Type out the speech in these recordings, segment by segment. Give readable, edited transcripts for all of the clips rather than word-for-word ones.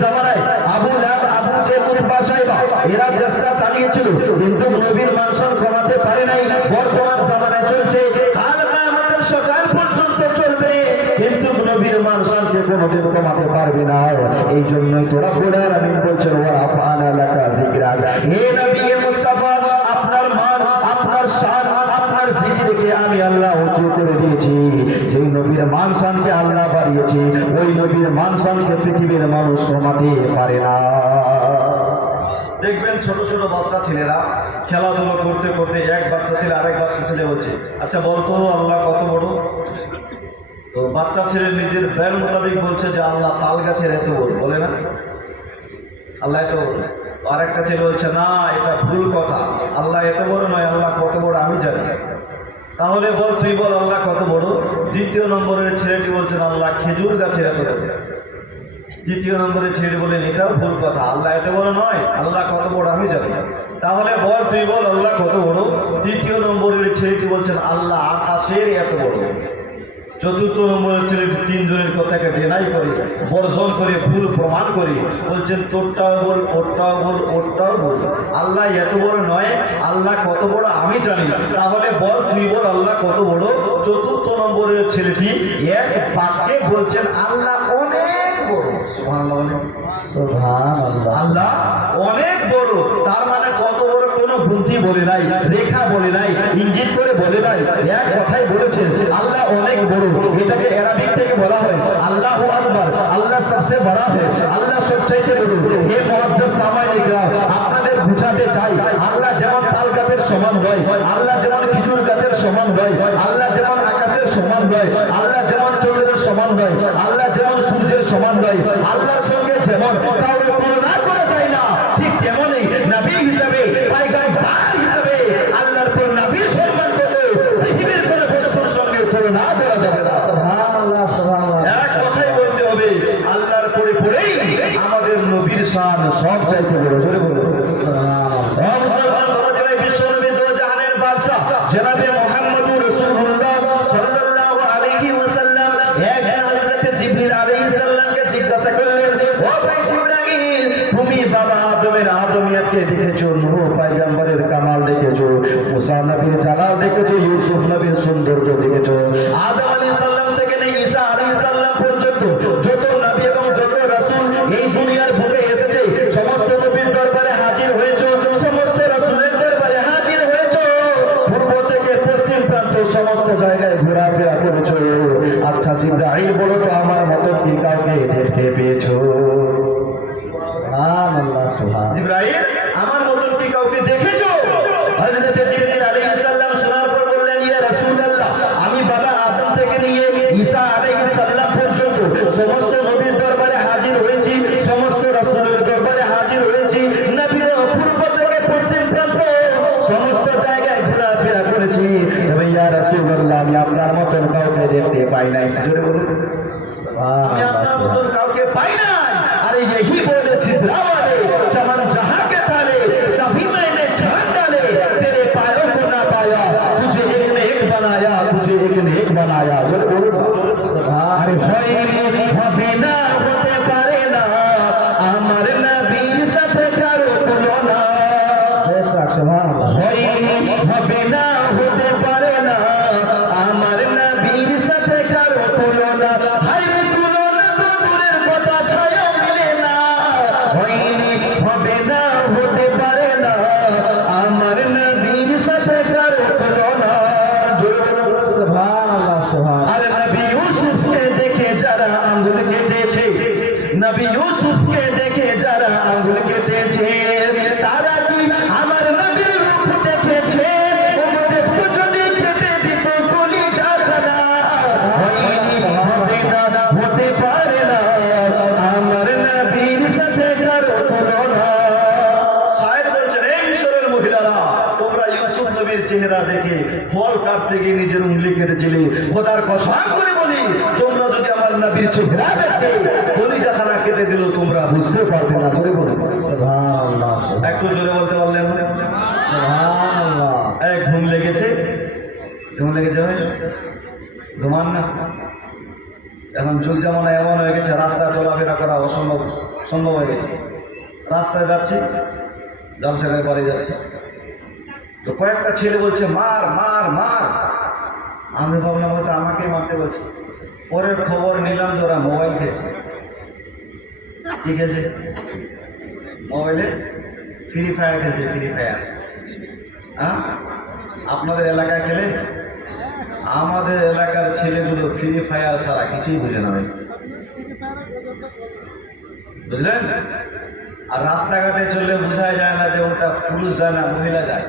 জামানায় আবু লাহাব, আবু জেহেল, উতবা, সাইবা এরা চেষ্টা চালিয়েছিল, কিন্তু নবীর মান-শান কমাতে পারে নাই। বর্তমান জামানায় চলছে, কাল কিয়ামতের সকাল পর্যন্ত চলবে, কিন্তু নবীর মান-শানকে কোনোদিন কমাতে পারবে না। এই জন্যই তো রব্বুল আলামিন বলছেন, ওয়া রাফা'না লাকা যিকরাক, হে নবী মুস্তাফা, আপনার মান, আপনার শান, আপনার জিকিরকে আমি আল্লাহ উঁচু করে দিয়েছি। যেই নবীর মান-শানকে আল্লাহ বাড়িয়েছে, ওই নবীর মান-শানকে পৃথিবীর মানুষ কমাতে পারে না। দেখবেন ছোট ছোট বাচ্চা ছেলেরা খেলাধুলো করতে করতে এক বাচ্চা ছেলে আরেক বাচ্চা ছেলে বলছে, আচ্ছা বলতো আল্লাহ কত বড়? তো বাচ্চা ছেলে নিজের ব্রেন মোতাবেক বলছে যে আল্লাহ তাল গাছের এত বড়, বলে না আল্লাহ এত বড়। আর একটা ছেলে বলছে না, এটা ভুল কথা, আল্লাহ এত বড় নয়, আল্লাহ কত বড় আমি জানি। তাহলে বল, তুই বল আল্লাহ কত বড়? দ্বিতীয় নম্বরের ছেলেটি বলছেন আল্লাহ খেজুর গাছের এত বড়। তৃতীয় নম্বরের ছেলেটি বলেন এটাও ভুল কথা, আল্লাহ এত বড় নয়, আল্লাহ কত বড় আমি জানি। তাহলে বল, তুই বল আল্লাহ কত বড়? তৃতীয় নম্বরের ছেলেটি বলছেন আল্লাহ আকাশের এত বড়। চতুর্থ নম্বরের ছেলেটি তিনজনের কথাকে ডিনাই করে, বর্জন করে, ভুল প্রমাণ করে বলছেন তোরটাও বল, ওরটাও বল, ওরটাও বল, আল্লাহ এত বড় নয়, আল্লাহ কত বড় আমি জানি। তাহলে বল, তুই বল আল্লাহ কত বড়? চতুর্থ নম্বরের ছেলেটি এক বাক্যে বলছেন আল্লাহ অনেক বড়। সুবহানাল্লাহ বলেন, সুবহানাল্লাহ, আল্লাহ অনেক বড়। তার মানে কত বড় কোনো গুনতি বলে নাই, রেখা বলে নাই, ইঙ্গিত করে বলে নাই, এক কথাই বলেছেন আল্লাহ অনেক বড়। এটাকে আরবিক থেকে বলা হয় আল্লাহু আকবার, আল্লাহ সবচেয়ে বড় হয়, আল্লাহ সবচেয়ে বড়। এই মুআদ্দাস সামাইনে গ্রাম আপনাদের বুঝাতে চাই, আল্লাহ যেমন তাল গাছের সমান নয়, আল্লাহ যেমন খেজুর গাছের সমান নয়, আল্লাহ যেমন আকাশের সমান নয়, আল্লাহ যেমন চন্দ্রের সমান নয়, আল্লাহ যেমন সূর্যের সমান নয়, আল্লাহর সঙ্গে যেমন কাউকে তুলনা করা যায় না, ঠিক তেমনই নবী হিসেবে, পয়গম্বর হিসেবে আল্লাহর পর নবীর সম্মান কত পৃথিবীর কোন বস্তুর সঙ্গে তুলনা করা যাবে না। সুবহানাল্লাহ, সুবহানাল্লাহ, এক কথাই বলতে হবে আল্লাহর পরে পরেই আমাদের নবীর শান সব চাইতে বড়। জোরে বলুন সুবহানাল্লাহ। মুসলমান সমাজের বিশ্ব নবী দো জাহানের বাদশা জনাবে মুহাম্মদুর রাসূলুল্লাহ সাল্লাল্লাহু আলাইহি ওয়াসাল্লাম একদিন হযরত জিবরিল আলাইহিস সালামকে জিজ্ঞাসা করলেন, ও ভাই ইব্রাহিম, তুমি বাবা আদমের আদমিয়তকে দেখেছো, নূহ পয়গম্বরের কামাল দেখেছো, মুসা নবীর জালাল দেখেছো, ইউসুফ নবীর সৌন্দর্য দেখেছো, আদম আলাইহিস সালাম থেকে নিয়ে ঈসা আলাইহিস সালাম পর্যন্ত যত নবী এবং যত রাসূল এই দুনিয়ার বুকে এসেছে, সমস্ত নবীর দরবারে হাজির হয়েছো, সমস্ত রাসূলের দরবারে হাজির হয়েছো, পূর্ব থেকে পশ্চিম প্রান্ত সমস্ত জায়গায় ঘোরাফেরা করেছো। আচ্ছা জিবরাইল, বলো তো আমার মতো কি কাউকে দেখতে পেয়েছো? সুবহানাল্লাহ, সুবহানাল্লাহ। জিবরাইল, আমার মতো কি কাউকে দেখেছো? হযরত জিবরিল আলাইহিস সালাম শোনার পর বললেন, ইয়া রাসূলুল্লাহ, আমি বাবা আদম থেকে নিয়ে ঈসা আলাইহিস সালাম পর্যন্ত সমস্ত নবীর দরবারে হাজির হয়েছি, সমস্ত রাসূলের দরবারে হাজির হয়েছি, নবীর পূর্ব থেকে পশ্চিম প্রান্ত সমস্ত জায়গায় ঘোরাফেরা করেছি, তবে ইয়া রাসূলুল্লাহ, আমি আপনার মতন কাউকে দেখতে পাই নাই। জোরে বলুন সুবহানাল্লাহ, আমি আপনার মতন কাউকে পাই নাই। अरे यही बोले सिद्धरा वाले, चमन जहां के ताले, सभी मैंने छान डाले, तेरे पायों को ना पाया, तुझे एक ने एक बनाया, तुझे एक ने एक बनाया। जब बोलो अरे होइली হবে না, হতে পারে না, আমার নবীর সাথে কারো তুলনা। বেশক সুবহানাল্লাহ। होइली হবে না, হতে পারে না, আমার নবীর সাথে কারো তুলনা। হায় রে তুলনা তো দূরের কথা, ছায়া মিলে না। হয়নি, হবে না, হতে পারে না, আমার নবীর সাথে কারো তুলনা। সুবহানাল্লাহ, সুবহানাল্লাহ। আর নবী ইউসুফকে দেখে যারা আঙ্গুল কেটেছে, নবী ইউসুফকে দেখে যারা আঙ্গুল কেটেছে, তারা কি আমার নবীর রূপ দেখেছে? দেখতো যদি কেটে দিত কলিজার খানা। হয়নি, হবে না, হতে পারে না, আমার নবীর সাথে কারো তুলনা। শায়ের বলছেন, এই মিশরের মহিলারা, তোমরা ইউসুফ নবীর চেহারা দেখে ফল কাটতে গিয়ে নিজের উঙ্গলি কেটেছিলে, খোদার কসম করে বলি, তোমরা যদি আমার নবীর চেহারা দেখতে কলিজা খানা কেটে দিল, তোমরা বুঝতে পারতে না। জোরে বলুন সুবহানাল্লাহ। একটু জোরে বলতে পারলেন সুবহানাল্লাহ। এক ঘুম লেগেছে, ঘুম লেগেছে ভাই, ঘুমান না। এখন যুগ জামানা এমন হয়ে গেছে, রাস্তা চলাফেরা করা অসম্ভব, সম্ভব হয়ে গেছে। রাস্তায় যাচ্ছি, জলসাঘাটে বাড়ি যাচ্ছি, তো কয়েকটা ছেলে বলছে মার মার মার। আমি ভাবলাম হয়তো আমাকেই মারতে বলছে। পরের খবর নিলাম যে ওরা মোবাইল খেয়েছে। ঠিক আছে, মোবাইলে ফ্রি ফায়ার খেলছে, ফ্রি ফায়ার। হ্যাঁ, আপনাদের এলাকায় খেলে? আমাদের এলাকার ছেলেগুলো ফ্রি ফায়ার ছাড়া কিছুই বুঝে না ভাই, বুঝলেন? আর রাস্তাঘাটে চললে বোঝাই যায় না যে ওটা পুরুষ যায় না মহিলা যায়।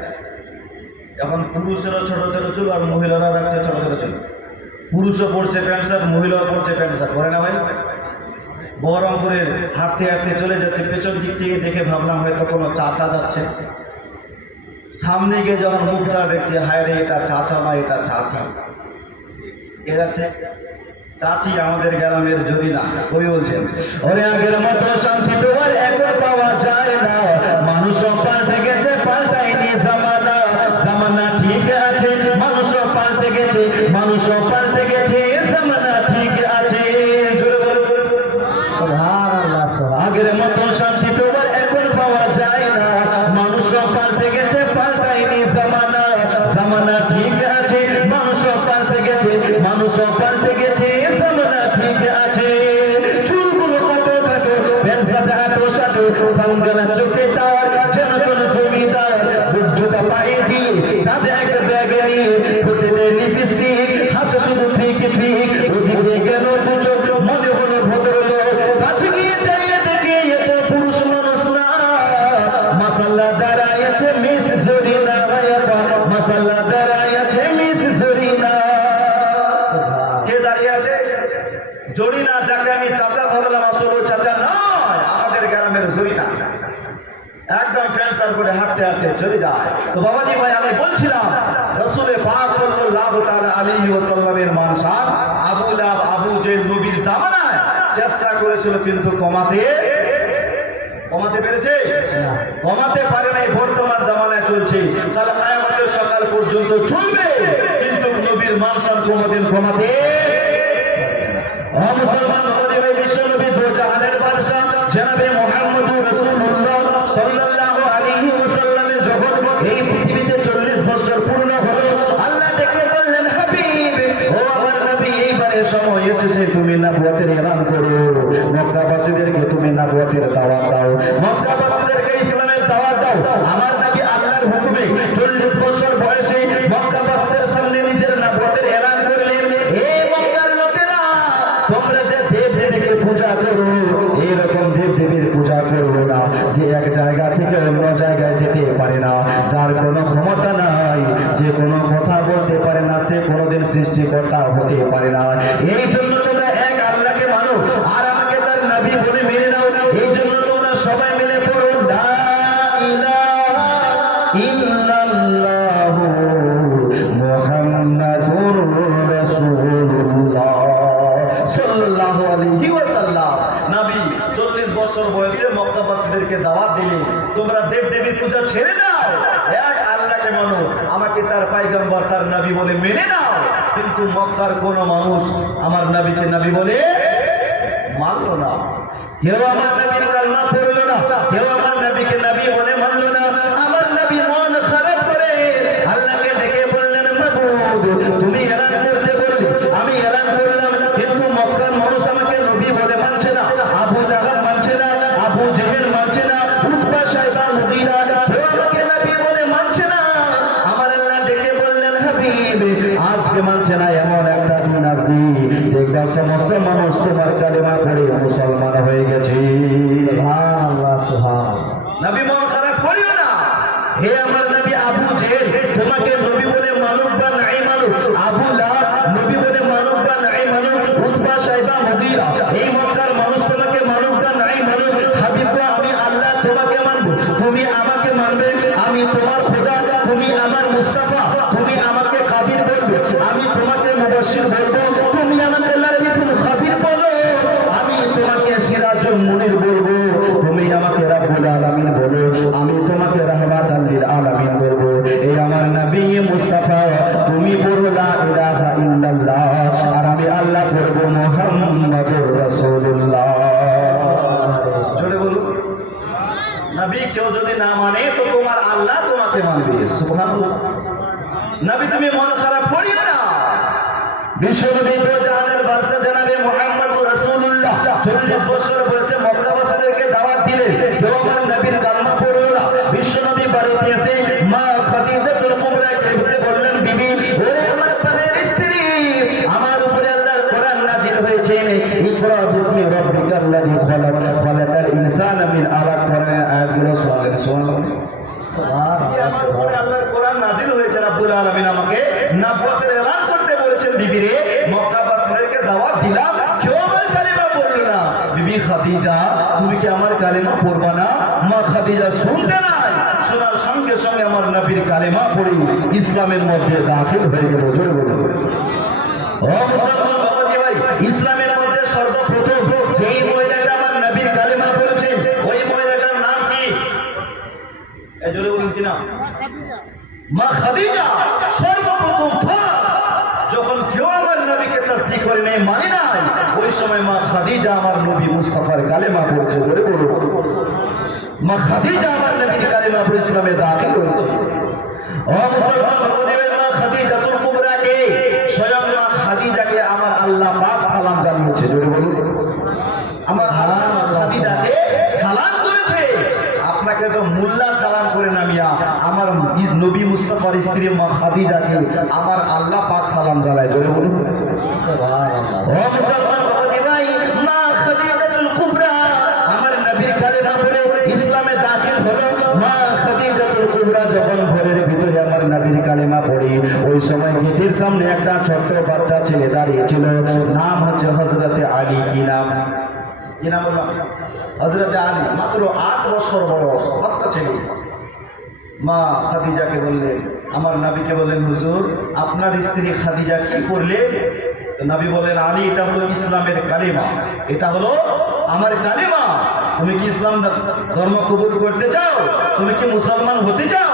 এখন পুরুষেরও ছোট ছোট চুল আর মহিলারা রাখছে ছোট ছোট চুল। পুরুষও পড়ছে প্যান্ট শার্ট, মহিলাও পড়ছে প্যান্ট শার্ট, করে না ভাই? বহরমপুরের হাঁটতে হাঁটতে চলে যাচ্ছে, পেছন দিক থেকে দেখে ভাবলাম হয়তো কোনো চাচা যাচ্ছে। সামনে গিয়ে যখন মুখটা দেখছি, হায় রে এটা চাচা না, এটা চাচা। কে যাচ্ছে? চাচি, আমাদের গ্রামের জরিনা। কবি বলছেন, ওরে আগের মতো শান্তি তোমার এখন পাওয়া যায় না, মানুষও পাল্টে গেছে, পাল্টায়নি জামানা। জামানা ঠিক আছে, মানুষও পাল্টে গেছে, মানুষও পাল্টে গেছে, জামানা ঠিক আছে। জোরে বলো, সুবহানাল্লাহ। আগের মতো শান্তি তোমার এখন পাওয়া যায় না, মানুষও পাল্টে গেছে, পাল্টায়নি জামানা। জামানা ঠিক আছে, মানুষও পাল্টে গেছে, মানুষও পাল্টে গেছে, জামানা ঠিক আছে। চুলগুলো কত কাটো, পেনসাটা হাঁটো সাটো, সানগ্লাস চোখে টাওয়ার, যেন কোন জমিদার। বুট জুতা পায়ে দিয়ে, কাঁধে একটা ব্যাগে নিয়ে, ঠোঁটে দেয় লিপস্টিক, হাসে শুধু ঠিক ঠিক। ওদিকে গেল দু চোখ, মনে হলো ভদ্রলোক। কাছে গিয়ে চাইয়ে দেখে এ তো পুরুষ মানুষ না, মাসাল্লা দাঁড়াইছে মিস জরিনা। মাসাল্লা দাঁড়াইছে মিস জরিনা। কে দাঁড়িয়ে আছে? জরিনা, যাকে আমি চাচা ভাবলাম, আসলে ও চাচা নয়, আমাদের গ্রামের জরিনা। একদম প্যান্ট শার্ট করে হাঁটতে হাঁটতে চলে যায়। তো বাবাজি ভাই, আমি বলছিলাম রাসূলে পাক সাল্লাল্লাহু তাআলা আলাইহি ওয়াসাল্লামের মানসাব আবু লাহাব, আবু জেহেল নবীর জামানায় চেষ্টা করেছিল, কিন্তু কমাতে পেরেছে? কমাতে পারে নাই। বর্তমান জামানায় চলছে, তাহলে কিয়ামতের সকাল পর্যন্ত চলবে, কিন্তু নবীর মানসাব কোনদিন কমাতে। ও মুসলমান নবী, বিশ্ব নবী, দো জাহানের বাদশা জনাবে মুহাম্মদুর রাসূলুল্লাহ সাল্লাল্লাহু আলাইহি ওয়াসাল্লামের যখন এই পৃথিবীতে 40 বছর পূর্ণ হলো, আল্লাহ ডেকে বললেন, হাবিব, ও আমার নবী, এইবারে সময় এসেছে তুমি নবুয়তের এলান করো। মক্কাবাসীদেরকে তুমি নবুয়তের দাওয়াত দাও, মক্কাবাসীদেরকে ইসলামের দাওয়াত দাও। আমার নবী আল্লাহর হুকুমে 40 বছর বয়সে মক্কাবাসীদের সামনে নিজের নবুয়তের এলান করলেন, হে মক্কার লোকেরা, তোমরা যে দেব দেবীকে পূজা করো, এরকম দেব দেবীর পূজা করো না যে এক জায়গা থেকে অন্য জায়গায় যেতে পারে না, যার কোনো ক্ষমতা নাই, যে কোনো কথা বলতে পারে না, সে কোনোদিন সৃষ্টিকর্তা হতে পারে না। এই জন্য তোমরা এক আল্লাহকে মানো আর আমাকে তার নবী বলে মেনে নাও। এই জন্য তোমরা সবাই মিলে পড়ো, লা ইলাহা ইল্লাল্লাহু মুহাম্মাদুর রাসূলুল্লাহ সাল্লাল্লাহু আলাইহি ওয়াসাল্লাম। নবী 40 বছর বয়সে মক্কাবাসীদেরকে দাওয়াত দিলেন, তোমরা দেব দেবীর পূজা ছেড়ে দাও, এক আল্লাহকে মানো, আমাকে তার পয়গম্বর তার নবী বলে মেনে নাও। কিন্তু মক্কার কোন মানুষ আমার নবীকে নবী বলে মানল না। কেউ আমার নবীর কালমা পড়লো না, কেউ আমার নবীকে নবী বলে মানলো না। আমার নবী মন খারাপ করে আল্লাহকে ডেকে বললেন, মাবুদ, তুমি এলান করতে বললে, আমি এলান করলাম, কিন্তু মক্কার মানুষ আমাকে নবী বলে মানছে না। আবু লাহাব মানছে না, আবু জেহেল মানছে না, উতবা সাইবা মুগীরা, কেউ আমাকে নবী বলে মানছে না। আমার আল্লাহ ডেকে বললেন, হাবিব, আজকে মানছে না, এমন একটা দিন আসবে দেখবা সমস্ত মানুষ তোমার কালেমা পড়ে মুসলমান হয়ে গেছে। সুবহানাল্লাহ, সুবহানাল্লাহ। নবী মন খারাপ করিও না। হে আমার নবী, আবু জেহেল তোমাকে নবী বলে মানুক বা নাই মানুক, আবু লাহাব নবী বলে মানুক বা নাই মানুক, উতবা সাইবা মুগীরা, এই মক্কার মানুষ তোমাকে মানুক বা নাই মানুক, হাবিব গো, আমি আল্লাহ তোমাকে মানবো, তুমি আমাকে মানবে। আমি তোমার খোদা, তুমি আমার মুস্তাফা, তুমি আমাকে কাদির বলবে, আমি তোমাকে মুবাশশির বলবো, তুমি আমাকে লাতিফুল খাবির বলো, আমি তোমাকে সিরাজুল মুনির বলবো, তুমি আমাকে রাব্বুল আলামিন বলো, আমি তোমাকে রাহমাতাল লিল আলামিন বলবো। এই আমার নবী মুস্তাফা, তুমি বলো লা ইলাহা ইল্লাল্লাহ, আর আমি আল্লাহ বলবো মুহাম্মাদুর রাসূলুল্লাহ। কেউ যদি না মানে তো তোমার আল্লাহ তোমাকে মানবে। সুবহানাল্লাহ। নবী তুমি মন খারাপ করিও না। বিশ্বনবী তো জাহানের বাদশা জনাবে মুহাম্মদুর রাসূলুল্লাহ 40 বছর বয়সে মক্কাবাসীদেরকে দাওয়াত দিলেন, কেউ আমার নবীর কালেমা পড়লো না। বিশ্বনবী বাড়িতে এসে মা খাদিজাতুল কুবরাকে এসে বললেন, বিবি ওরে আমার প্রাণের স্ত্রী, আমার উপরে আল্লাহর কোরআন নাযিল হয়েছে, ইকরা বিসমি রাব্বিকাল্লাযী খালাক, খালাকাল ইনসানা মিন আলাক। কোরআনের আয়াতগুলো শুনলেন। সুবহানাল্লাহ। আল্লাহর কোরআন নাযিল হয়েছে, রব্বুল আলামিন আমাকে নবুয়তের এলান করতে বলেছেন। বিবি রে, মক্কাবাসীদেরকে দাওয়াত দিলাম, কেউ আমার কালেমা পড়লো না। বিবি খাদিজা, তুমি কি আমার কালেমা পড়বা না? মা খাদিজা শুনতে নাই, শোনার সঙ্গে সঙ্গে আমার নবীর কালেমা পড়ি ইসলামের মধ্যে দাখিল হয়ে গেল। জোরে বলুন। ও মুসলমান বাবাজি ভাই, ইসলামের মধ্যে সর্বপ্রথম যেই মহিলাটা আমার নবীর কালেমা পড়েছে, ওই মহিলাটার নাম কি? এই জোরে বলুন কি নাম? মা খাদিজা। সর্বপ্রথম যখন কেউ আমার নবীকে তাসদীক করে নেই, মানে নাই, ওই সময় মা খাদিজা আমার নবী মুস্তাফার কালেমা পড়ছে। বলে বলুন, মা খাদিজা আমার নবীর কালেমা পড়ে ইসলামে দাখিল হয়েছে। ও মুসলমান বাবাজি, মা খাদিজাতুল কুবরাকে, স্বয়ং মা খাদিজাকে আমার আল্লাহ পাক সালাম জানিয়েছে। জোরে বলুন, আমার আল্লাহ খাদিজাকে সালাম করেছে। আপনাকে তো মোল্লা সালাম করে নামিয়া আমার নবী মুস্তাফার স্ত্রী মা খাদিজাকে আমার আল্লাহ পাক সালাম জানায়। জোরে বলুন সুবহানাল্লাহ। ও মুসলমান বাবাজি ভাই, মা খাদিজাতুল কুবরা আমার নবীর কালেমা পড়ে ইসলামে দাখিল হলো। মা খাদিজাতুল কুবরা যখন ঘরের ভিতরে আমার নবীর কালেমা পড়ে, ওই সময় গেটের সামনে একটা ছোট্ট বাচ্চা ছেলে দাঁড়িয়ে ছিল, নাম হচ্ছে হযরতে আলী। কি নাম? কি নাম বললাম? হযরতে আলী। মাত্র 8 বছর বয়স বাচ্চা ছেলে। মা খাদিজাকে বললেন, আমার নবীকে বললেন, হুজুর আপনার স্ত্রী খাদিজা কি করলে? নবী বলেন, আলী এটা হলো ইসলামের কালেমা, এটা হলো আমার কালেমা। তুমি কি ইসলাম ধর্ম কবুল করতে চাও? তুমি কি মুসলমান হতে চাও?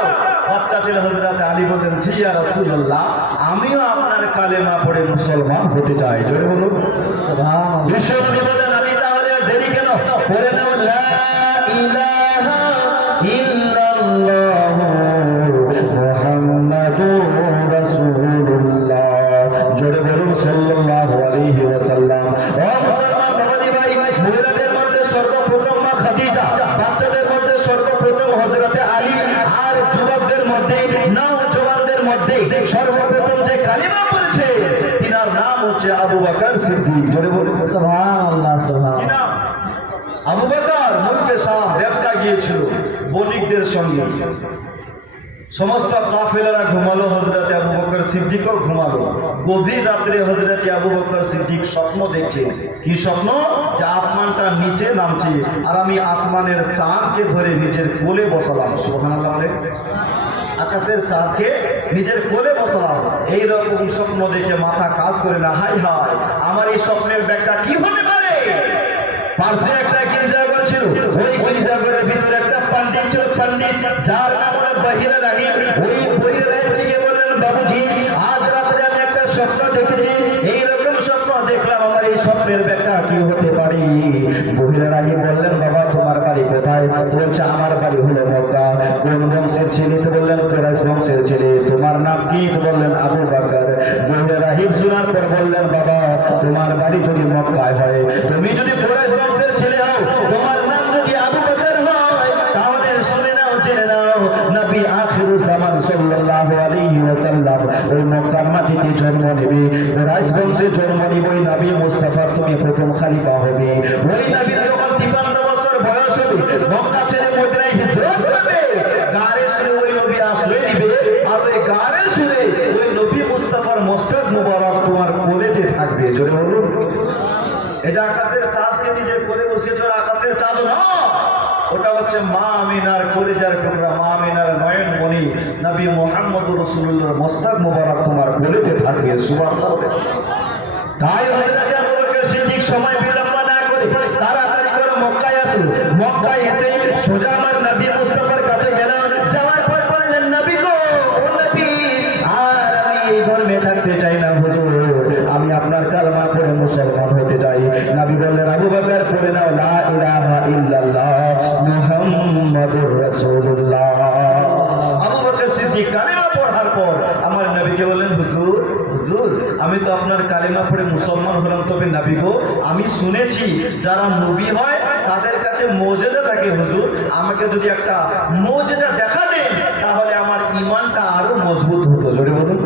বাচ্চা ছেলে হযরতে আলী বলেন, জি ইয়া রাসূলুল্লাহ, আমিও আপনার কালেমা পড়ে মুসলমান হতে চাই। জোরে বলুন সুবহানাল্লাহ। বিশ্বনবী বলেন, আলী তাহলে দেরি কেন? পড়ে নাও লা ইলাহা ইল্লাল্লাহ মুহাম্মাদুর রাসূলুল্লাহ। জোরে বলুন সাল্লাল্লাহু আলাইহি ওয়াসাল্লাম। ও মুসলমান বাবাজি ভাই, মহিলাদের মধ্যে সর্বপ্রথম মা খাদিজা, বাচ্চাদের মধ্যে সর্বপ্রথম হযরতে আলী, আর যুবকদের মধ্যে নওজওয়ানদের মধ্যে সর্বপ্রথম যে কালেমা পড়েছে তিনার নাম হচ্ছে আবু বকর সিদ্দিক। জোরে বলুন সুবহানাল্লাহ। সুবহানাল্লাহ। আবু বকর মুলকে শাম ব্যবসা গিয়েছিল বণিকদের সঙ্গে, সমস্ত কাফেলারা ঘুমালো, হযরতে আবু বকর সিদ্দিকও ঘুমালো। গভীর রাত্রে হযরতে আবু বকর সিদ্দিক স্বপ্ন দেখছে। কি স্বপ্ন? যে আসমানটা নিচে নামছে আর আমি আসমানের চাঁদকে ধরে নিজের কোলে বসালাম। সুবহানাল্লাহ। আকাশের চাঁদকে নিজের কোলে বসালাম। এইরকম স্বপ্ন দেখে মাথা কাজ করে না। হাই হাই, আমার এই স্বপ্নের ব্যাখ্যা কি হতে পারে? পাশে একটা গির্জাঘর ছিল, ওই গির্জাঘরের ভিতরে একটা পণ্ডিত ছিল, পণ্ডিত যার নাম হলো বহিরা রাহিম। ওই বহিরা রাহিম থেকে বললেন, বাবুজি আজ রাত্রে আমি একটা স্বপ্ন দেখেছি, এইরকম স্বপ্ন দেখলাম, আমার এই স্বপ্নের ব্যাখ্যা কি হতে পারে? বহিরা রাহিম বললেন, বাবা তোমার বাড়ি কোথায়? বলছে আমার বাড়ি হলো মক্কা। কোন বংশের ছেলে? তো বললেন কুরাইশ বংশের ছেলে। তোমার নাম কি? তো বললেন আবু বকর। বহিরা রাহিম শোনার পর বললেন, বাবা তোমার বাড়ি যদি মক্কায় হয়, তুমি যদি কুরাইশ বংশের ছেলে হও, তোমার নাম যদি আবু বকর হয়, তাহলে শুনে নাও, জেনে নাও, নবী আখিরুজ জামান সাল্লাল্লাহু আলাইহি ওয়াসাল্লাম ওই মক্কার মাটিতে জন্ম নেবে, কুরাইশ বংশে জন্ম নেবে। ওই নবী মুস্তাফার তুমি প্রথম খলিফা হবে। ওই নবীর যখন 53 বছর বয়স হবে, মক্কা ছেড়ে মদিনায় হিজরত করবে, গারে সুরে ওই নবী আশ্রয় নিবে, আর ওই গারে সুরে ওই নবী মুস্তাফার মস্তক মুবারক তোমার কোলেতে থাকবে। জোরে বলুন। এটা আকাশের চাঁদকে নিজে কোলে বসিয়েছে, আকাশের চাঁদ না, ওটা হচ্ছে মা আমিনার কলিজার টুকরা, মা আমিনার নয়ন মণি নবী মুহাম্মদুর রাসূলুল্লাহর মস্তক মুবারক তোমার কোলেতে থাকবে। সুবহানাল্লাহ। তাই হযরত আবু বকর সিদ্দিক সময় বিলম্ব না করে তাড়াতাড়ি করে মক্কায় আসে। মক্কায় এসে সোজা আমার নবী মুস্তাফার কাছে গেল। যাওয়ার পর বললেন, নবী গো, ও নবী, আর আমি এই ধর্মে থাকতে চাই না হুজুর, আমি আপনার কালেমা পড়ে মুসলমান হতে চাই। নবী বললেন, আবু বকর পড়ে নাও লা ইলাহা ইল্লাল্লাহ মুহাম্মাদুর মুহাম্মাদুর রাসূলুল্লাহ। আবু বকর সিদ্দিক কালিমা পড়ার পর আমার নবীকে বললেন, হুজুর হুজুর, আমি তো আপনার কালিমা পড়ে মুসলমান হলাম, তবে নবী গো, আমি শুনেছি যারা নবী হয় তাদের কাছে মর্যাদা থাকে। হুজুর, আমাকে যদি একটা মর্যাদা দেখা দেন তাহলে আমার ঈমানটা আরো মজবুত হতো। জোরে বলুন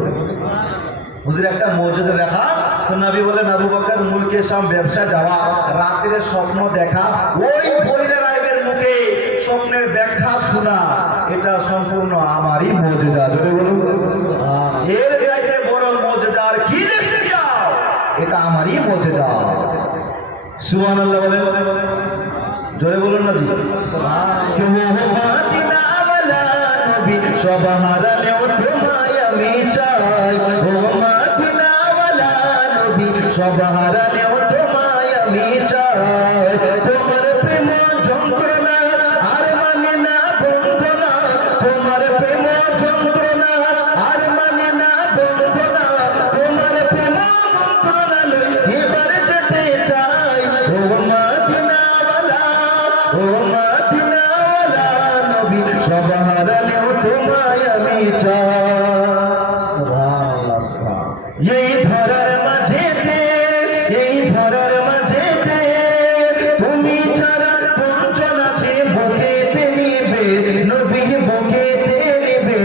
হুজুর, একটা মর্যাদা দেখা। তো নবী বলেন, আবু বকর, মুলকে শাম ব্যবসা যাওয়া, রাতের স্বপ্ন দেখা, ওই বইরা রাইবের মুখে স্বপ্নের ব্যাখ্যা শোনা, এটা সম্পূর্ণ আমারই মর্যাদা। জোরে বলুন, এর চাইতে বড় মর্যাদা আর কি দেখতে চাও? এটা আমারই মর্যাদা। সুবহানাল্লাহ বলেন, জোরে বলুন না জি। কে মুহাম্মাদিনা ওয়ালা নবী সব হারালেও তোমায় আমি চাই। মুহাম্মাদিনা ওয়ালা নবী সব হারালেও তোমায় আমি চাই। তোমার প্রেম যন্ত্রণা আর মানে না বন্ধনা, তোমার প্রেম যন্ত্রণা আর মানে না বন্ধনা, তোমার প্রেম যন্ত্রণা লই এবার যেতে চাই। মুহাম্মাদিনা ওয়ালা, মুহাম্মাদিনা ওয়ালা নবী সব হারালেও তোমায় আমি চাই। সুবহানাল্লাহ, সুবহানাল্লাহ। এই ধরার মাঝেতে, এই ধরার মাঝেতে তুমি ছাড়া কোনজন আছে বুকেতে নিবে, নবী বুকেতে নিবে।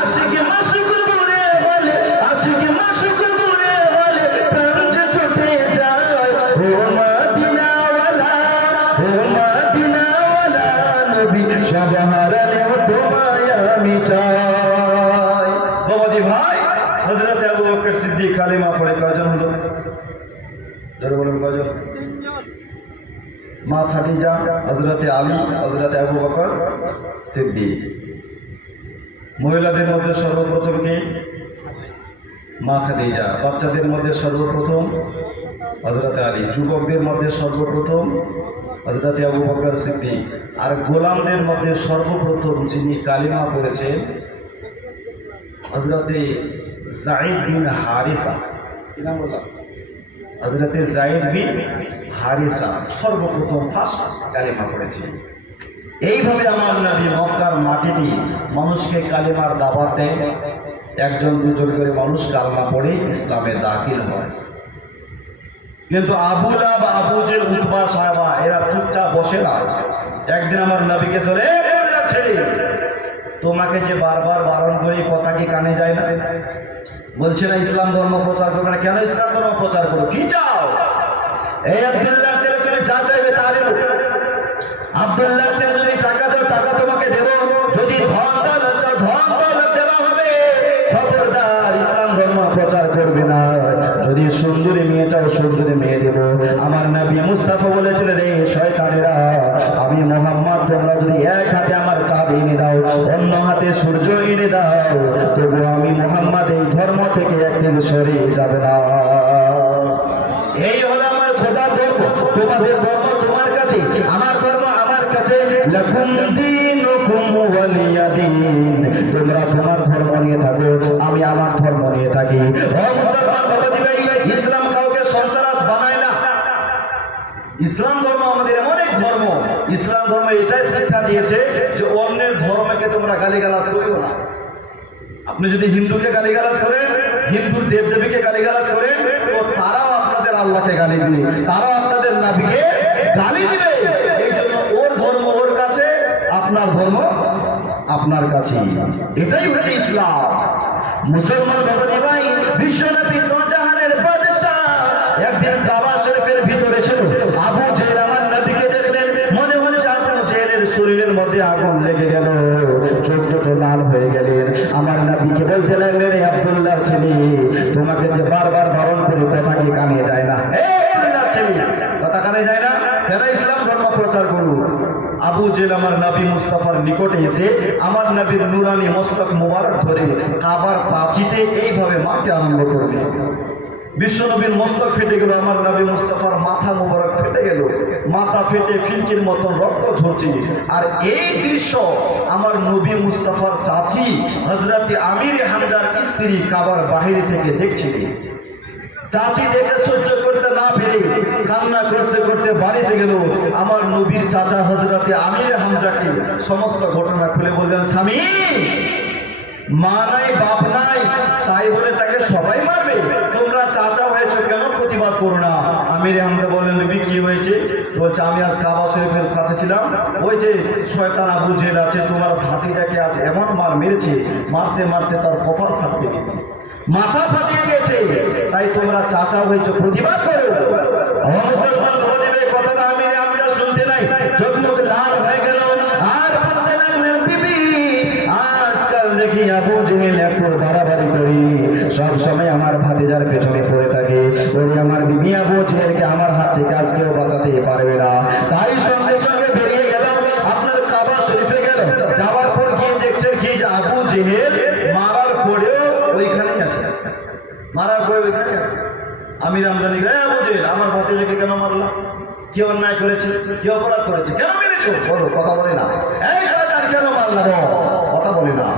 আশিক মাসুক দূরে বলে, আশিক মাসুক দূরে বলে প্রাণ যে ছুটে যায়। ও মদিনা ওয়ালা, ও মদিনা ওয়ালা নবী সব হারালেও তোমায় আমি চাই। বাবাজি ভাই, হযরত আবু বকর সিদ্দিক কালিমা পড়ে কয়জন হলো? জোরে বলুন, কয়জন? মা খাদিজা, হযরত আলী, হযরত আবু বকর সিদ্দিক। মহিলাদের মধ্যে সর্বপ্রথম কে? মা খাদিজা। বাচ্চাদের মধ্যে সর্বপ্রথম হযরত আলী। যুবকদের মধ্যে সর্বপ্রথম হযরত আবু বকর সিদ্দিক। আর গোলামদের মধ্যে সর্বপ্রথম যিনি কালিমা পড়েছেন হযরতে যায়েদ বিন হারিসা। কি নাম বললাম? হযরতে যায়েদ বিন হারিসা সর্বপ্রথম ফার্স্ট কালিমা পড়েছেন। এইভাবে আমার নবী মক্কার মাটিতে মানুষকে কালিমার দাওয়াত দেয়। একজন দুজন করে মানুষ কালিমা পড়ে ইসলামে দাখিল হয়। কিন্তু আবু লাহাব, আবু জেহেল, উতবা, সাহাবা এরা চুপচাপ বসে না। একদিন আমার নবীকে বলে, ছেলে, তোমাকে যে বারবার বারণ করি কথা কি কানে যায় না? বলছে না ইসলাম ধর্ম প্রচার করবে না। কেন ইসলাম ধর্ম প্রচার করো? কি চাও? এই আব্দুল্লাহর ছেলে, তুমি যা চাইবে তা দেব। আব্দুল্লাহর ছেলে যদি টাকা দাও, টাকা তোমাকে দেব। যদি ধন দৌলত চাও, ধন দৌলত দেওয়া হবে। খবরদার ইসলাম ধর্ম প্রচার করবে না। যদি সুন্দরী মেয়ে চাও, সুন্দরী মেয়ে দেব। আমার নবী মুস্তাফা বলেছিলেন, রে শয়তানেরা, আমি মুহাম্মদ, তোমরা যদি এক হাতে আমার চাঁদ এনে দাও, অন্য হাতে সূর্য এনে দাও, তবু আমি মুহাম্মদ এই ধর্ম থেকে একদিন সরে যাবে না। এই হলো আমার খোদার ধর্ম। তোমাদের ধর্ম তোমার কাছে, আমার ধর্ম আমার কাছে। লাকুম দীনুকুম ওয়ালিয়া দীন। তোমরা তোমার ধর্ম নিয়ে থাকো, আমি আমার ধর্ম নিয়ে থাকি। ও মুসলমান বাবাজি ভাই, ইসলাম কাউকে সন্ত্রাস বানায় না। ইসলাম ধর্ম আমাদের এমন এক ধর্ম, ইসলাম ধর্ম এটাই শিক্ষা দিয়েছে যে অন্যের ধর্মকে তোমরা গালিগালাজ করিও না। আপনি যদি হিন্দুকে গালিগালাজ করেন, হিন্দুর দেবদেবীকে গালিগালাজ করেন, তো তারাও আপনাদের আল্লাহকে গালি দিবে, তারাও আপনাদের নবীকে গালি দিবে। এই জন্য ওর ধর্ম ওর কাছে, আপনার ধর্ম আপনার কাছে। এটাই হচ্ছে ইসলাম। মুসলমান বাবাজি ভাই, বিশ্বনবী দোজাহানের বাদশা একদিন কাবা শরীফের ভিতরে ছিল। আবু জেহেল আমার নবীকে দেখলেন, মনে হচ্ছে আবু জেহেলের শরীরের মধ্যে আগুন লেগে গেল, চোখ দুটো লাল হয়ে গেলেন। আমার নবীকে বলতে লাগলেন, রে আব্দুল্লাহর ছেলে, তোমাকে যে বারবার বারণ করে কথা কি কানে যায় না? আব্দুল্লাহর ছেলে, কথা কানে যায় না কেন? ইসলাম ধর্ম প্রচার করুন। আবু জেহেল আমার নবী মুস্তাফার নিকটে এসে আমার নবীর নুরানি মস্তক মোবারক ধরে কাবার পাঁচিতে এইভাবে মারতে আরম্ভ করবে। বিশ্বনবীর মস্তক ফেটে গেল, আমার নবী মুস্তাফার মাথা মোবারক ফেটে গেল, মাথা ফেটে ফিনকির মতন রক্ত ঝরছে। আর এই দৃশ্য আমার নবী মুস্তাফার চাচি হযরতে আমির হামজার স্ত্রী কাবার বাহিরে থেকে দেখছে। চাচি দেখে সহ্য করতে না পেরে কান্না করতে করতে বাড়িতে গেল। আমার নবীর চাচা হযরতে আমির হামজাকে সমস্ত ঘটনা খুলে বললেন, স্বামী, মা নাই বাপ নাই তাই বলে তাকে সবাই মারবে? তোমরা চাচা হয়েছো, কেন প্রতিবাদ করো না? আমির হামজা বললেন, নবী কি হয়েছে? বলছে, আমি আজ কাবা শরীফের কাছে ছিলাম, ওই যে শয়তান আবু জেহেল আছে তোমার ভাতিজাকে আজ এমন মার মেরেছে, মারতে মারতে তার কপাল ফাটতে গেছে, মাথা ফাটিয়ে গেছে, তাই তোমরা চাচা হয়েছো, প্রতিবাদ করো। মুসলমান ধর্মদেবের কথাটা আমির হামজা শুনতে নাই, চোখ মুখ লাল হয়ে গেল। আর বলতে লাগলেন, বিবি, আজকাল দেখি আবু জেহেল একটু বাড়াবাড়ি করি, সব সময় আমার ভাতিজার পেছনে পড়ে থাকে। ওরে আমার বিবি, আবু জেহেলকে আমার হাত থেকে আজকেও বাঁচাতে পারবে না। তাই সঙ্গে সঙ্গে বেরিয়ে গেল, আপনার কাবা শরীফে গেল। যাওয়ার পর গিয়ে দেখছেন কি, যে আবু জেহেল মারার পরেও ওইখানেই আছে, মারার পরে ওইখানে আছে। আমির হামজানি, আবু জেহেল, আমার ভাতিজাকে কেন মারলাম? কি অন্যায় করেছে, কি অপরাধ করেছে, কেন মেরেছো? বলো, কথা বলে না। এই শয়তান, কেন মারলাম? কথা বলে না।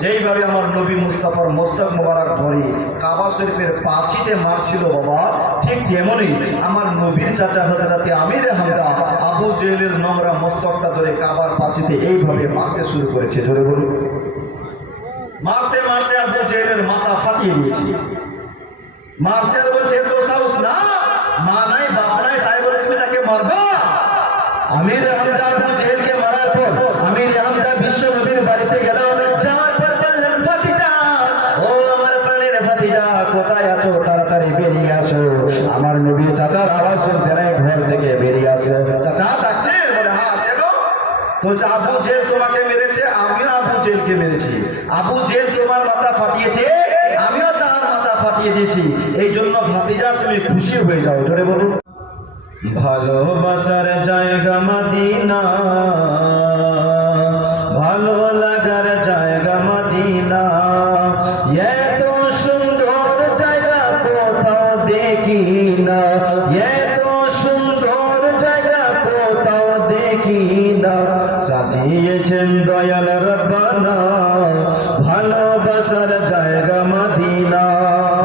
যেইভাবে আমার নবী মুস্তাফার মোস্তাক মোবারক ধরে কাবা শরীফের পাঁচিতে মারছিল বাবা, ঠিক তেমনই আমার নবীর চাচা হযরতে আমির হামজা আবু জেহেলের নোংরা মস্তকটা ধরে কাবার পাঁচিতে এইভাবে মারতে শুরু করেছে। ধরে বলুন, মারতে মারতে আবু জেহেলের মাথা ফাটিয়ে দিয়েছে। মারছে আর বলছে, এত সাহস না, মা নাই বাপ নাই তাই বলে তুমি তাকে মারবা? আমির হামজা আবু জেহেলকে মারার পর আমির হামজা বিশ্ব নবীর বাড়িতে গেল। যাওয়ার পর বললেন, ভাতিজা, ও আমার প্রাণের ভাতিজা, কোথায় আছো? তাড়াতাড়ি বেরিয়ে আসো। আমার নবী চাচার আওয়াজ শুনতে নাই, ঘর থেকে বেরিয়ে আসো। চাচা ডাকছে? বলে, হ্যাঁ, কেন? বলছে, আবু জেহেল তোমাকে মেরেছে, আমিও আবু জেহেলকে মেরেছি। আবু জেহেল তোমার মাথা ফাটিয়েছে, আমিও তার মাথা ফাটিয়ে দিয়েছি। এই জন্য ভাতিজা তুমি খুশি হয়ে যাও। জোরে বলুন। ভালোবাসার জায়গা মদিনা, ভালো লাগার জায়গা মদিনা, এত সুন্দর জায়গা কোথাও দেখি না, এত সুন্দর জায়গা কোথাও দেখি না, সাজিয়েছেন দয়াল রব্বানা ভালোবাসার জায়গা মদিনা।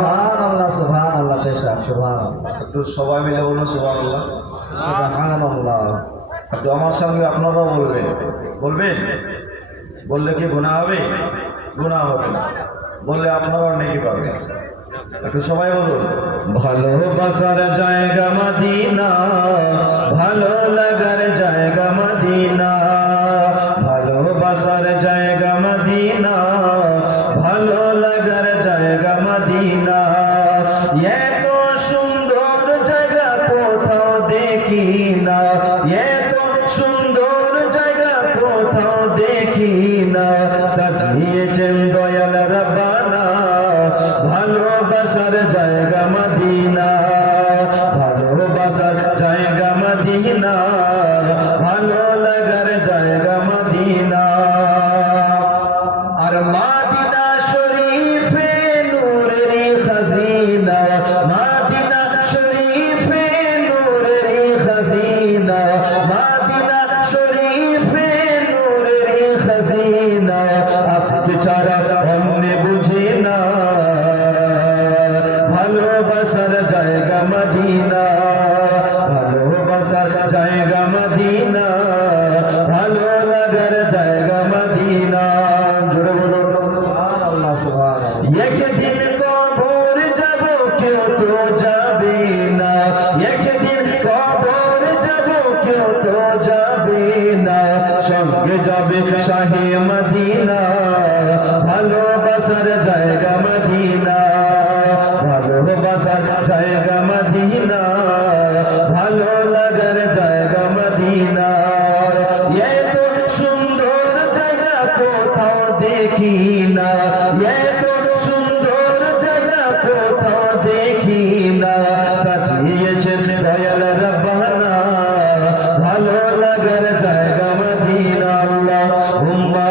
সুবহানাল্লাহ, সুবহানাল্লাহ, পেশা সুবহানাল্লাহ, একটু সবাই মিলে বলুন সুবহানাল্লাহ। সুবহানাল্লাহ। একটু আমার সঙ্গে আপনারাও বলবেন, বলবেন? বললে কি গুনাহ হবে? গুনাহ হবে না, বললে আপনারাও নেকি পাবেন। একটু সবাই বলুন, ভালোবাসার জায়গা মদিনা, ভালো লাগার জায়গা মদিনা, ভালোবাসার জায়গা মদিনা, ভালো লাগার জায়গা মদিনা, এত সুন্দর জায়গা কোথাও দেখি না, এত সুন্দর জায়গা কোথাও দেখি না, সাজিয়েছেন দয়াল রব্বানা ভালোবাসার জায়গা মদিনা, ভালোবাসার জায়গা মদিনা, ভালো লাগার জায়গা মদিনা। আর মদিনা শরীফে নূরের খাজিনা, মদিনা শরীফে নূরের খাজিনা, মদিনা শরীফে নূরের খাজিনা, আসতে ছাড়া অন্য বুঝি না, ভালোবাসার জায়গা মদিনা, ভালোবাসার জায়গা মদিনা, ভালো লাগার জায়গা মদিনা। জোরে বলুন সুবহানাল্লাহ, সুবহানাল্লাহ। একদিন কবর যাব, কেউ তো যাবে না, একদিন কবর যাব, কেউ তো যাবে না, সঙ্গে যাবে শাহে মদিনা ভালোবাসার জায়গা মদিনা, ভালোবাসার জায়গা মদিনা, ভালো লাগার জায়গা মদিনা, এত সুন্দর জায়গা কোথাও দেখি না, এত সুন্দর জায়গা কোথাও দেখি না, সাজিয়েছেন দয়াল রব্বানা ভালো লাগার জায়গা মদিনা। আল্লাহুম্মা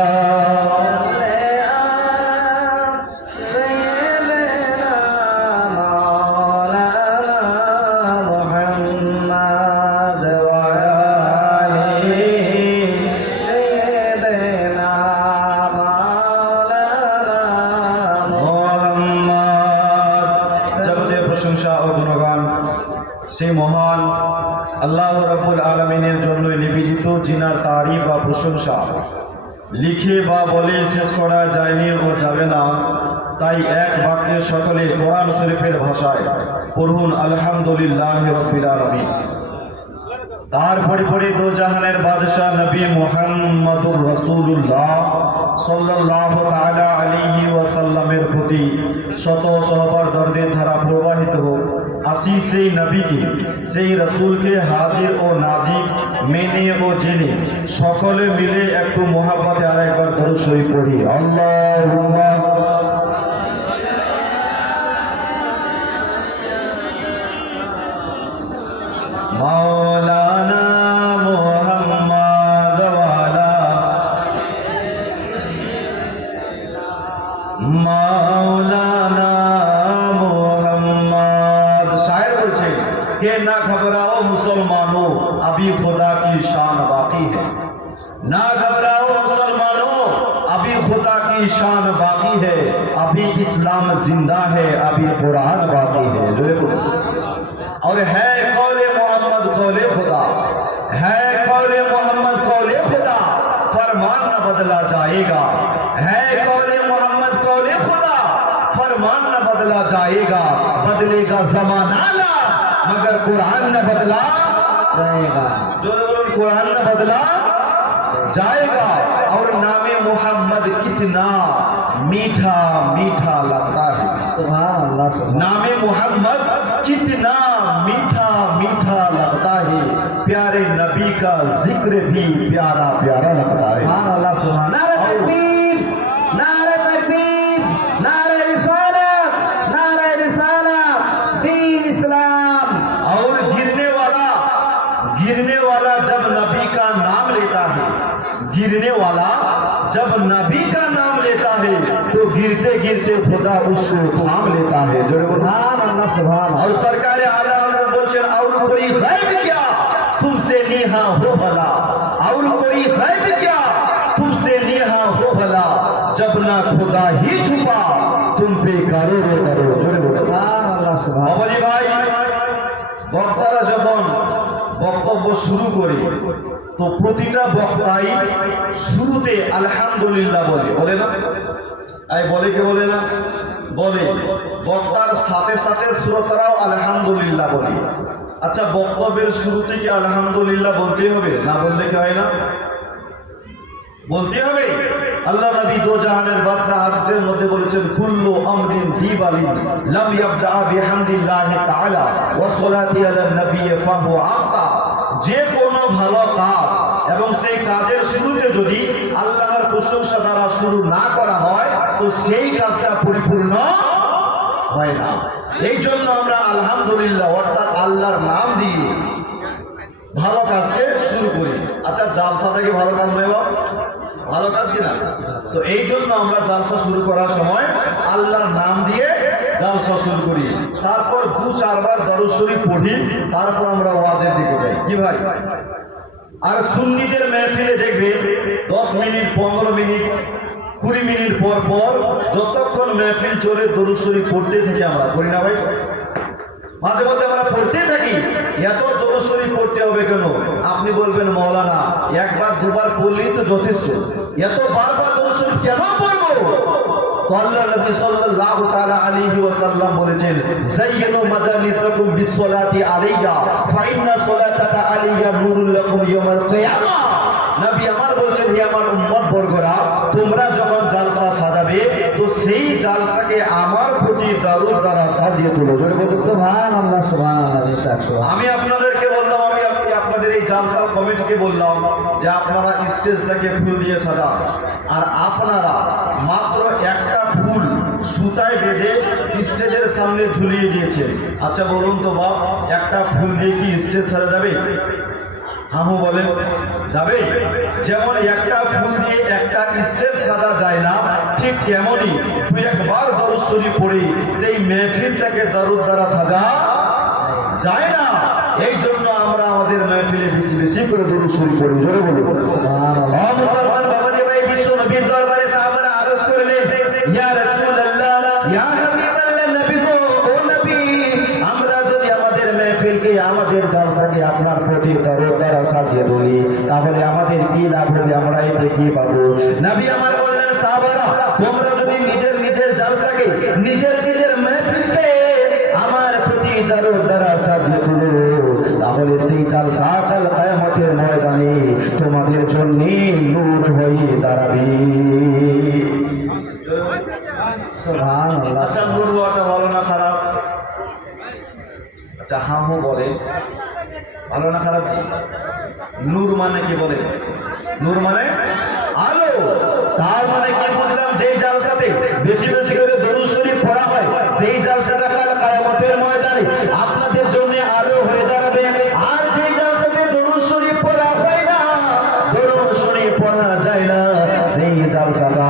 محمد وعلى آله কিন্তু জিনার তারিফ বা প্রশংসা লিখে বা বলে শেষ করা যায়নি ও যাবে না। তাই এক বাক্যে সকলে কোরআন শরীফের ভাষায় পড়ুন আলহামদুলিল্লাহ রাব্বিল আলামিন। তারপরে পরে দো জাহানের বাদশাহ নবী মুহাম্মদুর রাসূলুল্লাহ সাল্লাল্লাহু তাআলা আলাইহি ওয়াসাল্লামের প্রতি শত শতবার দরদের ধারা প্রবাহিত হোক। আসি সেই নবীকে, সেই রাসূলকে হাজির ও নাজির মেনে ও জেনে সকলে মিলে একটু মোহাব্বতে আরেকবার দরুদ শরীফ পড়ি। আল্লাহুম্মা মাওলানা মুহাম্মদ ওয়ালা মাওলানা মুহাম্মদ। शायर बोलছে कि ना घबराओ मुसलमानों अभी खुदा की शान बाकी है, ना घबराओ मुसलमानों अभी खुदा की शान बाकी है, अभी इस्लाम जिंदा है, अभी कुरान बाकी है। और है कौले मोहम्मद कौले खुदा, है कौले मोहम्मद कौले खुदा, फरमान न बदला जाएगा। है कौले मोहम्मद कौले खुदा, फरमान न बदला जाएगा। बदलेगा जमाना ना मगर कुरान न बदला जाएगा। जो कुरान न बदला जाएगा। और नामे मोहम्मद कितना मीठा मीठा लगता है। सुभान अल्लाह सुभान नामे मोहम्मद कितना मीठा मीठा लगता है, प्यारे नबी का जिक्र भी प्यारा प्यारा लगता है। अल्लाह सुभान। नारे तकबीर, नारे तकबीर, नारे रिसालत, नारे रिसालत, दीन इस्लाम। और गिरने वाला जब नबी का नाम लेता है, गिरने वाला जब नबी का नाम लेता है तो गिरते गिरते खुदा उसको थाम लेता है। सुभान अल्लाह सुभान। और सरकार आला बोलছেন और कोई गैब क्या तुमसे नेहा हो भला, और कोई गैब क्या तुमसे नेहा हो भला, जब ना खुदा ही छुपा तुम पे करो रे करो। सुभान अल्लाह सुभान। বাবাজি ভাই, বক্তারা যখন বক্তব্য শুরু করে তো প্রতিটা বক্তাই শুরুতে আলহামদুলিল্লাহ বলে না? আই বলে কে বলে না? বলে। বক্তার সাথে সাথে শ্রোতারাও আলহামদুলিল্লাহ বলে। আচ্ছা, বক্তব্যের শুরুতে কি আলহামদুলিল্লাহ বলতে হবে? না বললে কি হয় না? বলতে হবে। আল্লাহ নবী দো জাহানের বাদশাহ হাদিসের মধ্যে বলেছেন কুল্লু আমরিন দিবালিন লাম ইয়াবদা বিহামদিল্লাহি তাআলা ওয়া সালাতি আলা নবী ফাহু আতা। যে কোনো ভালো কাজ এবং সেই কাজের শুরুতে যদি আল্লাহর প্রশংসা দ্বারা শুরু না করা হয় তো সেই কাজটা পরিপূর্ণ হয় না। এই জন্য আমরা আলহামদুলিল্লাহ অর্থাৎ আল্লাহর নাম দিয়ে ভালো কাজকে শুরু করি। আচ্ছা, জালসাটা কি ভালো কাজ নয়? ভালো কাজ কিনা? তো এই জন্য আমরা জালসা শুরু করার সময় আল্লাহর নাম দিয়ে জালসা শুরু করি, তারপর 2-4 বার দরুদ শরীফ পড়ি, তারপর আমরা ওয়াজের দিকে যাই। কি ভাই? আর সুন্নিদের মেহফিলে দেখবে 10 মিনিট, 15 মিনিট, 20 মিনিট পর পর যতক্ষণ মেহফিল চলে দরুদ শরীফ পড়তে থাকি। আমরা করি না ভাই? মাঝে মধ্যে আমরা পড়তে থাকি। এত দরুদ শরীফ পড়তে হবে কেন? আপনি বলবেন মৌলানা একবার দুবার পড়লেই তো যথেষ্ট, এত বারবার দরুদ শরীফ কেন পড়বো? তো আল্লাহ নবী সাল্লাল্লাহু তাআলা আলাইহি ওয়াসাল্লাম বলেছেন যায়্যিনু মাজালিসাকুম বিসসালাতি আলাইয়া ফা ইন্না সালাতাকা আলাইয়া নূরুল লাকুম ইয়াউমাল কিয়ামাহ। নবী আমার বলছেন, হে আমার উম্মত বর্গরা, তোমরা যখন জালসা সাজাবে তো সেই জালসাকে আমার প্রতি দরুদ দ্বারা সাজিয়ে তোলো। সুবহান আল্লাহ সুবহান আল্লাহ। বেশক সুবহান। আমি আপনাদেরকে বললাম, আমি আপনাদের এই জালসার কমিটিকে বললাম যে আপনারা স্টেজটাকে ফুল দিয়ে সাজান, আর আপনারা মাত্র একটা ফুল সুতায় বেঁধে স্টেজের সামনে ঝুলিয়ে দিয়েছেন। আচ্ছা বলুন তো বাপ, একটা ফুল দিয়ে কি স্টেজ সাজা যাবে? হামু বলেন যাবে? যেমন একটা ফুল দিয়ে একটা স্টেজ সাজা যায় না, ঠিক তেমনই 2-1 বার দরুদ শরীফ পড়ে সেই মেহফিলটাকে দরুদ দ্বারা সাজা যায় না। এই জন্য আমরা আমাদের মেহফিলে বেশি বেশি করে দরুদ শরীফ পড়ি। জোরে বলুন সুবহানাল্লাহ। মুসলমান বাবাজি ভাই, বিশ্ব নবীর দরবারে সাহাবারা আরজ করলেন, ইয়া রাসূলুল্লাহ, ইয়া হাবিবাল্লাহ, নবী গো, ও নবী, আমরা যদি আমাদের মেহফিলকে, আমাদের জালসাকে আপনার প্রতি দরুদ দ্বারা সাজিয়ে সাজিয়ে তুলি, তাহলে আমাদের কি লাভ হবে, আমরা এতে কি পাবো? নবী আমার বললেন, সাহাবারা তোমরা যদি নিজের নিজের জালসাকে, নিজের নিজের মেহফিলকে আমার প্রতি দ্বারা সাজিয়ে তুলো, তাহলে সেই জালসা কাল কিয়ামতের ময়দানে তোমাদের জন্য নূর হয়ে দাঁড়াবে। সুবহানাল্লাহ। আচ্ছা, নূর হওয়াটা ভালো না খারাপ? আচ্ছা, হামও বলে ভালো না খারাপ? নূর মানে কি বলে? নূর মানে আলো। তার মানে কি বুঝলাম? যেই জালসাতে বেশি বেশি করে দরুদ শরীফ পড়া হয়, সেই জালসাটা কাল কিয়ামতের ময়দানে আপনাদের জন্য আলো হয়ে দাঁড়াবে। আর যেই জালসাতে দরুদ শরীফ পড়া হয় না, দরুদ শরীফ পড়া যায় না, সেই জালসাটা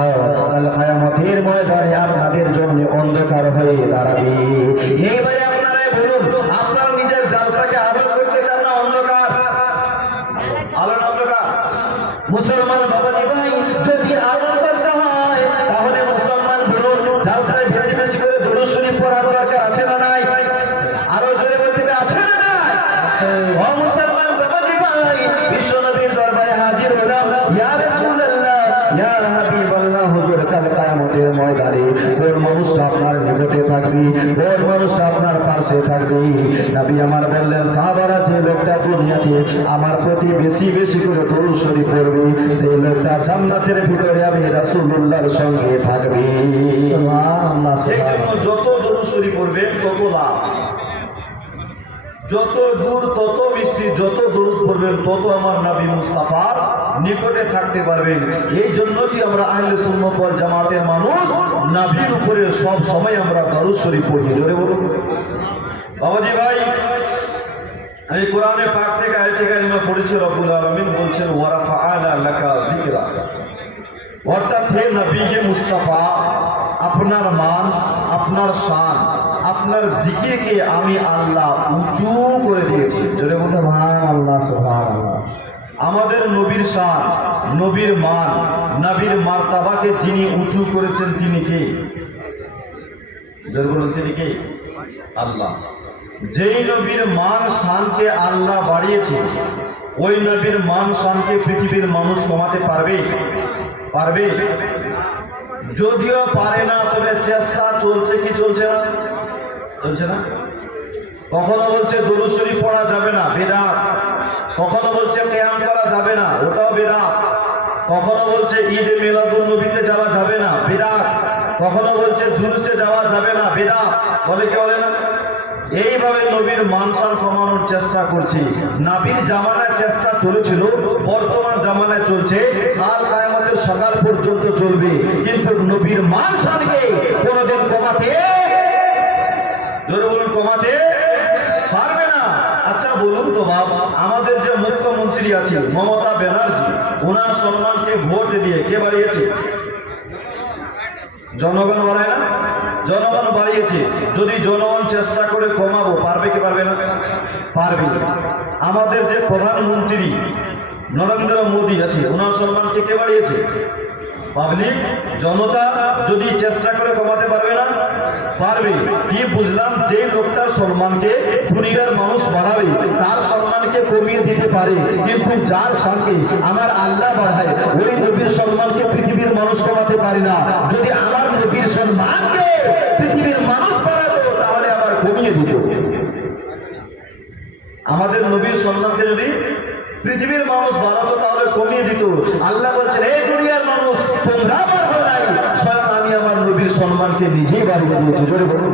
কাল কিয়ামতের ময়দানে আপনাদের জন্য অন্ধকার হয়ে দাঁড়াবে। এইবারে আপনারাই বলুন, আপনার নিজের জালসাকে আলো করতে চান না অন্ধকার? আলো না অন্ধকার? মুসলমান বাবাজি ভাই, যদি আলো করতে হয় তাহলে মুসলমান বলুন, জালসায় বেশি বেশি করে দরুদ শরীফ পড়ার দরকার আছে না নাই? আরো জোরে বলতে হবে, আছে না নাই? ও মুসলমান বাবাজি ভাই, বিশ্ব নবীর দরবারে হাজির হলাম, ইয়া রাসূলুল্লাহ, ইয়া হাবিবাল্লাহ, হুজুর কাল কিয়ামতের ময়দানে কোন মানুষটা আপনার নিকটে থাকবে, কোন মানুষটা আপনার পাশে থাকবে? নবী আমার বললেন, সাহাবারা যে লোকটা দুনিয়াতে আমার প্রতি বেশি বেশি করে দরুদ শরীফ পড়বে, সেই লোকটা জান্নাতের ভিতরে আমি রাসূলুল্লাহর সঙ্গে থাকবে। সুবহানাল্লাহ। এই জন্য যত দরুদ শরীফ পড়বেন তত লাভ, যত দূর তত মিষ্টি, যত দরুদ পড়বেন তত আমার নবী মুস্তাফার নিকটে থাকতে পারবেন। এই জন্য কি আমরা আহলে সুন্নাত ওয়াল জামাতের মানুষ নবীর উপরে সব সময় আমরা দরুদ শরীফ পড়ি। জোরে বলুন বাবাজি ভাই। আমি কোরআনে পাক থেকে আয়াতে কারিমা পড়েছি, রব্বুল আলামিন বলছেন, ওয়া রাফা'না লাকা যিকরা, অর্থাৎ হে নবী মুস্তাফা, আপনার মান, আপনার শান, আপনার জিকিরকে আমি আল্লাহ উঁচু করে দিয়েছি। জোরে বলুন। সুবহানাল্লাহ। সুবহানাল্লাহ। আমাদের নবীর শান, নবীর মান, নবীর মার্তাবাকে যিনি উঁচু করেছেন তিনি কে? জোরে বলুন, তিনি কে? আল্লাহ। যেই নবীর মান শানকে আল্লাহ বাড়িয়েছে, ওই নবীর মান শানকে পৃথিবীর মানুষ কমাতে পারবে? পারবে? যদিও পারে না, তবে চেষ্টা চলছে কি চলছে না? চলছে না? কখনো বলছে দরুদ শরীফ পড়া যাবে না, বেদাত। কখনো বলছে কিয়াম করা যাবে না, ওটাও বেদাত। কখনো বলছে ঈদে মিলাদুন নবীতে যাওয়া যাবে না, বেদাত। কখনো বলছে জুলুসে যাওয়া যাবে না, বেদাত। বলে কে বলে না? এইভাবে নবীর মানসান কমানোর চেষ্টা করছি। নবীর জামানায় চেষ্টা চলেছিল, বর্তমান জামানায় চলছে, কাল কিয়ামতের সকাল পর্যন্ত চলবে, কিন্তু নবীর মানসানকে কোনোদিন কমাতে, জোরে বলুন, কমাতে পারবে না। আচ্ছা বলুন তো বাবা, আমাদের যে মুখ্যমন্ত্রী আছে মমতা ব্যানার্জি, ওনার সম্মানকে ভোট দিয়ে কে বাড়িয়েছে? জনগণ বাড়ায় না? জনগণ বাড়িয়েছে। যদি জনগণ চেষ্টা করে কমাবো, পারবে কি পারবে না? পারবে। আমাদের যে প্রধানমন্ত্রী নরেন্দ্র মোদী আছে, ওনার সম্মানকে কে বাড়িয়েছে? পাবলিক, জনতা। যদি চেষ্টা করে কমাতে পারবে না? পারবে। কি বুঝলাম? যে লোকটার সম্মানকে দুনিয়ার মানুষ বাড়াবে, তার সম্মানকে কমিয়ে দিতে পারে, কিন্তু যার সঙ্গে আমার আল্লাহ বাড়ায়, ওই নবীর সম্মানকে পৃথিবীর মানুষ কমাতে পারে না। যদি আমার নবীর সম্মানকে পৃথিবীর মানুষ বাড়াতো, তাহলে আবার কমিয়ে দিত। আমাদের নবীর সম্মানকে যদি পৃথিবীর মানুষ বাড়াতো, তাহলে কমিয়ে দিত। আল্লাহ বলছেন, এই দুনিয়ার মানুষ তোমরা বাড়াও নাই, স্বয়ং আমি আমার নবীর সম্মানকে নিজেই বাড়িয়ে দিয়েছি। জোরে বলুন।